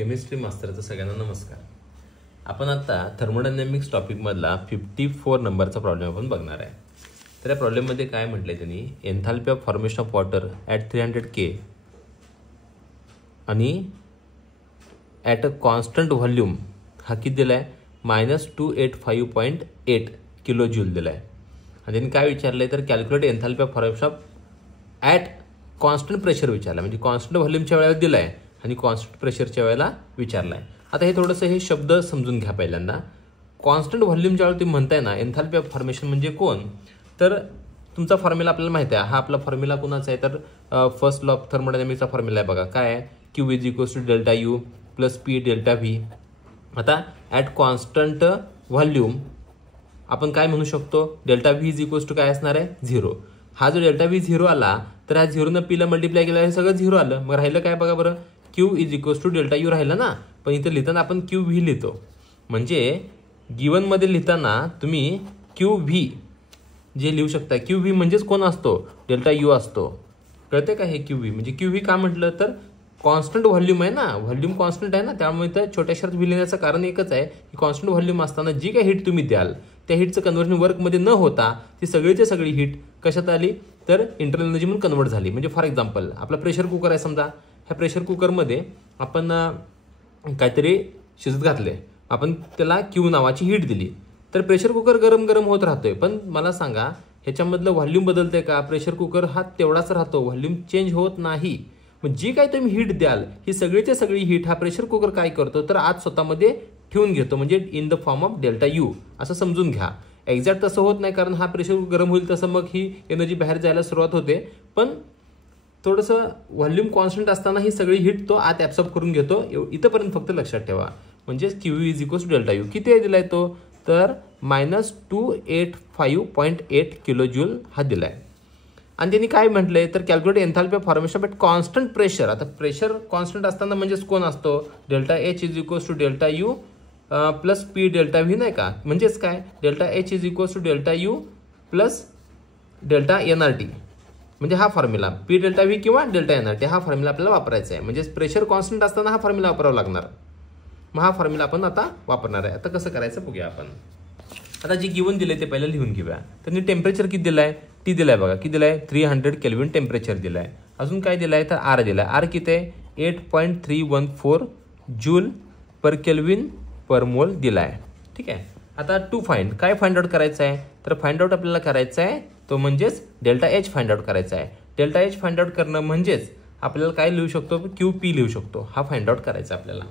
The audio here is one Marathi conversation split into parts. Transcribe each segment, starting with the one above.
केमिस्ट्री मास्टरचा सगळ्यांना नमस्कार. आपण आता थर्मोडायनॅमिक्स टॉपिकमधला 54 नंबरचा प्रॉब्लेम आपण बघणार आहे. तर या प्रॉब्लेममध्ये काय म्हटलं आहे त्यांनी, enthalpy of formation of water at 300 K आणि ॲट अ कॉन्स्टंट व्हॉल्यूम हा किती दिला आहे, -285.8 किलो जूल दिला आहे. आणि त्यांनी काय विचारलं आहे तर calculate enthalpy of formation of at constant pressure विचारला, म्हणजे कॉन्स्टंट व्हॉल्यूमच्या वेळेला दिला आहे आणि कॉन्स्टंट प्रेशरच्या वेळेला विचारला आहे. आता हे थोडंसं हे शब्द समजून घ्या. पहिल्यांदा कॉन्स्टंट व्हॉल्यूमच्या वेळेला तुम्ही म्हणताय ना एन्थाल्पी ऑफ फॉर्मेशन म्हणजे कोण, तर तुमचा फॉर्म्युला आपल्याला माहिती आहे. हा आपला फॉर्म्युला कोणाचा आहे तर फर्स्ट लॉ ऑफ थर्मोडायनॅमिक्सचा फॉर्म्युला आहे बघा. काय आहे, Q = ΔU + P ΔV. आता ॲट कॉन्स्टंट व्हॉल्यूम आपण काय म्हणू शकतो, ΔV काय असणार आहे 0. हा जो ΔV 0 आला तर ह्या 0 P ला मल्टिप्लाय केला हे सगळं 0 आलं. मग राहिलं काय बघा बरं, Q = ΔU राहिलं ना. पण इथं लिहिताना आपण QV लिहितो, म्हणजे गिवनमध्ये लिहिताना तुम्ही QV जे लिहू शकता. QV म्हणजेच कोण असतो, ΔU असतो. कळते का हे QV म्हणजे QV का म्हटलं तर कॉन्स्टंट व्हॉल्यूम आहे ना, व्हॉल्यूम कॉन्स्टंट आहे ना, त्यामुळे तर छोट्या शब्दात व्ही लिहिण्याचं कारण एकच आहे की कॉन्स्टंट व्हॉल्यूम असताना जी काही हीट तुम्ही द्याल त्या हीटचं कन्व्हर्जन वर्कमध्ये न होता ती सगळीची सगळी हीट कशात आली तर इंटरनल एनर्जी म्हणून कन्वर्ट झाली. म्हणजे फॉर एक्झाम्पल आपला प्रेशर कुकर आहे समजा, ह्या प्रेशर कुकरमध्ये आपण काहीतरी शिजत घातले, आपण त्याला Q नावाची हीट दिली तर प्रेशर कुकर गरम गरम होत राहतोय. पण मला सांगा ह्याच्यामधलं व्हॉल्यूम बदलते का, प्रेशर कुकर हा तेवढाच राहतो, व्हॉल्यूम चेंज होत नाही. मग जी काही तुम्ही हीट द्याल ही सगळीच्या सगळी हीट हा प्रेशर कुकर काय करतो तर आज स्वतःमध्ये ठेवून घेतो, म्हणजे in the form of ΔU असं समजून घ्या. एक्झॅक्ट तसं होत नाही कारण हा प्रेशर गरम होईल तसं मग ही एनर्जी बाहेर जायला सुरुवात होते. पण थोडंसं व्हॉल्यूम कॉन्स्टंट असताना ही सगळी हीट तो आत ॲब्सॉर्ब करून घेतो. इथंपर्यंत फक्त लक्षात ठेवा. म्हणजेच QV = ΔU किती दिलाय तो तर -285.8 किलो जूल हा दिलाय. आणि त्यांनी काय म्हटलंय तर calculate enthalpy of formation but constant pressure. आता प्रेशर कॉन्स्टंट असताना म्हणजेच कोण असतो, ΔH = ΔU + P ΔV नाही का. म्हणजेच काय, ΔH = ΔU + ΔNRT म्हणजे हा फॉर्म्युला P ΔV किंवा ΔNRT हा फॉर्म्युला आपल्याला वापरायचा आहे. म्हणजे प्रेशर कॉन्स्टंट असताना हा फॉर्म्युला वापरावा लागणार. मग हा फॉर्म्युला आपण आता वापरणार आहे. आता कसं करायचं बघूया आपण. आता जे गिवन दिले ते पहिलं लिहून घेऊया. त्यांनी टेम्परेचर किती दिलाय, T दिलाय बघा, किती दिलाय 300 केल्विन टेम्परेचर दिलाय. अजून काय दिलाय तर R दिलाय. R किती आहे 8.314 जूल पर केल्विन पर मोल दिलाय. ठीक आहे. आता टू फाइंड काय फाइंड आउट करायचं आहे तर फाइंड आउट आपल्याला करायचं आहे तो म्हणजेच ΔH फाइंड आउट करायचा आहे. ΔH फाइंड आउट करणं म्हणजेच आपल्याला काय लिहू शकतो, QP लिहू शकतो. हा फाइंड आउट करायचा आपल्याला.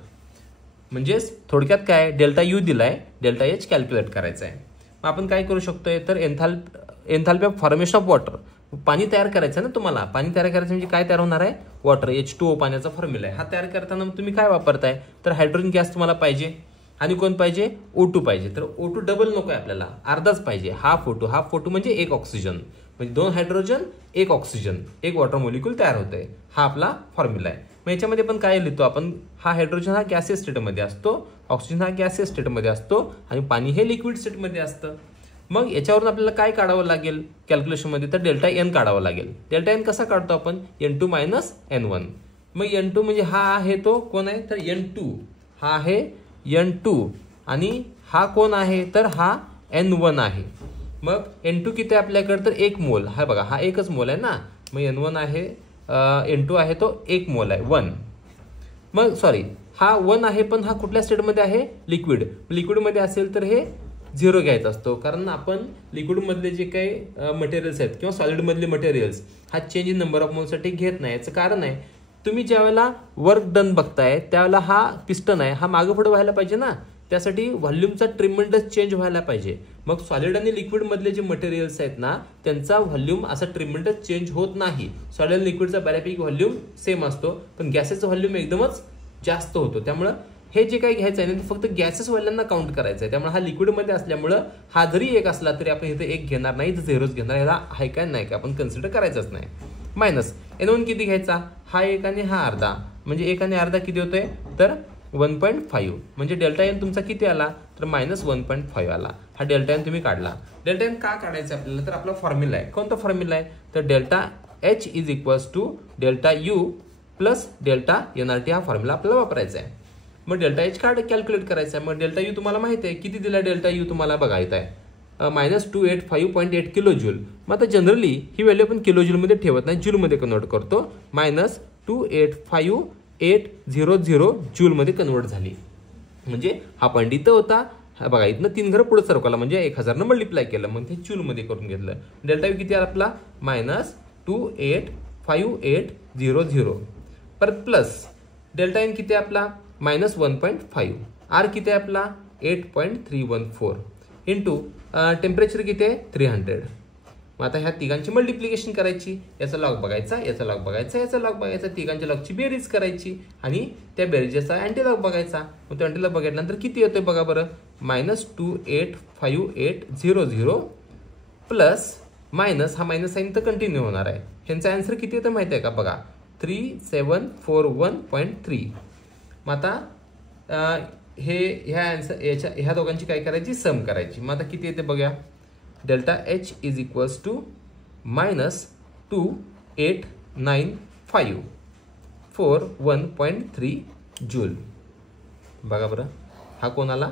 म्हणजेच थोडक्यात काय ΔU दिलाय, ΔH कॅल्क्युलेट करायचं आहे. मग आपण काय करू शकतोय तर enthalpy of formation of water, पाणी तयार करायचं ना तुम्हाला. पाणी तयार करायचं म्हणजे काय तयार होणार आहे, वॉटर H2O पाण्याचा फॉर्म्युला आहे. हा तयार करताना तुम्ही काय वापरताय तर हायड्रोजन गॅस तुम्हाला पाहिजे आणि कोण पाहिजे O2 पाहिजे. तर O2 डबल नको आहे आपल्याला, अर्धाच पाहिजे. हाफ O2 म्हणजे 1 ऑक्सिजन, म्हणजे 2 हायड्रोजन 1 ऑक्सिजन 1 वॉटर मोलिक्यूल तयार होतंय. हा आपला फॉर्म्युला आहे. मग याच्यामध्ये पण काय लिहितो आपण, हा हायड्रोजन हा गॅसियस स्टेटमध्ये असतो, ऑक्सिजन हा गॅसियस स्टेटमध्ये असतो आणि पाणी हे लिक्विड स्टेटमध्ये असतं. मग याच्यावरून आपल्याला काय काढावं लागेल कॅल्क्युलेशनमध्ये तर ΔN काढावं लागेल. ΔN कसा काढतो आपण, N2 - N1. मग N2 म्हणजे हा आहे तो कोण आहे तर N2, हा आहे N2 आणि हा कोण आहे तर हा N1 आहे. मग N2 किती आहे आपल्याकडे तर 1 मोल. हा बघा हा एकच मोल आहे ना. मग N1 आहे N2 आहे तो 1 मोल आहे 1. मग सॉरी हा 1 आहे पण हा कुठल्या स्टेटमध्ये आहे लिक्विड. लिक्विडमध्ये असेल तर हे 0 घ्यायचा असतो कारण आपण लिक्विडमधले जे काही मटेरियल्स आहेत किंवा सॉलिडमधले मटेरियल्स हा चेंज इन नंबर ऑफ मोलसाठी घेत नाही. याचं कारण आहे तुम्ही ज्या वेळेला वर्क डन बघताय त्यावेळेला हा पिस्टन आहे हा मागं पुढे व्हायला पाहिजे ना, त्यासाठी व्हॉल्यूमचा ट्रिमेंडस चेंज व्हायला पाहिजे. मग सॉलिड आणि लिक्विड मधले जे मटेरियल्स आहेत ना त्यांचा व्हॉल्यूम असा ट्रिमेंडस चेंज होत नाही. सॉलिड आणि लिक्विडचा बऱ्यापैकी व्हॉल्यूम सेम असतो पण गॅसेसचा व्हॉल्यूम एकदमच जास्त होतो. त्यामुळे हे जे काही घ्यायचं आहे ना ते फक्त गॅसेस व्हॉल्यूमना काउंट करायचं आहे. त्यामुळे हा लिक्विडमध्ये असल्यामुळं हा जरी 1 असला तरी आपण इथे 1 घेणार नाही, तर 0च घेणार. ह्याला आहे काय नाही का आपण कन्सिडर करायचंच नाही. मायनस N1 किती घ्यायचा, हा 1 आणि हा अर्धा, म्हणजे 1 आणि अर्धा किती होतोय तर 1.5. म्हणजे ΔN तुमचा किती आला तर -1.5 आला. हा ΔN तुम्ही काढला. ΔN का काढायचं आपल्याला तर आपला फॉर्म्युला आहे. कोणता फॉर्म्युला आहे तर ΔH = ΔU + ΔNRT हा फॉर्म्युला आपल्याला वापरायचा आहे. मग डेल्टा एच कॅल्क्युलेट करायचा आहे. मग डेल्टा यू तुम्हाला माहिती आहे किती दिला डेल्टा यू तुम्हाला बघायचा आहे -285.8 किलो जूल. मग आता जनरली ही व्हॅल्यू आपण किलो जूलमध्ये ठेवत नाही, जूलमध्ये कन्वर्ट करतो. -285,800 जूलमध्ये कन्वर्ट झाली. म्हणजे हा पॉईंट इथं होता, हा बघा इथनं 3 घरं पुढे सरकवला म्हणजे 1000 मल्टिप्लाय केलं, मग ते जूलमध्ये करून घेतलं. डेल्टा यू किती आहे आपला -285,800. परत प्लस डेल्टा एन किती आहे आपला -1.5. आर किती आहे आपला 8.314 इंटू टेम्परेचर किती आहे 300. मग आता ह्या तिघांची मल्टिप्लिकेशन करायची, याचा लॉग बघायचा, याचा लॉग बघायचा, याचा लॉग बघायचा, तिघांच्या लॉगची बेरीज करायची आणि त्या बेरीजचा अँटीलॉग बघायचा. मग तो अँटीलॉग बघितल्यानंतर किती येतोय बघा बरं -285,800 प्लस मायनस, हा मायनस साईन तर कंटिन्यू होणार आहे. ह्यांचा आन्सर किती येतं माहिती आहे का बघा 3741.3. मग आता ह्या दोघांची काय करायची सम करायची. मग आता किती येते बघा delta H is equals to -289541.3 joule. बघा बरं हा कोणाला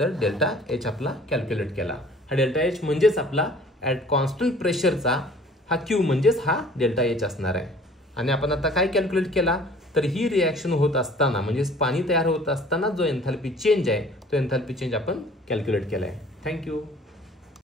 तर डेल्टा एच आपला कॅल्क्युलेट केला. हा डेल्टा एच म्हणजेच आपला ॲट कॉन्स्टंट प्रेशरचा हा क्यू म्हणजेच हा डेल्टा एच असणार आहे. आणि आपण आता काय कॅल्क्युलेट केला तर ही रिॲक्शन होत असताना म्हणजेच पाणी तयार होत असताना जो एन्थॅल्पी चेंज आहे तो एन्थॅल्पी चेंज आपण कॅल्क्युलेट केला आहे. थँक्यू.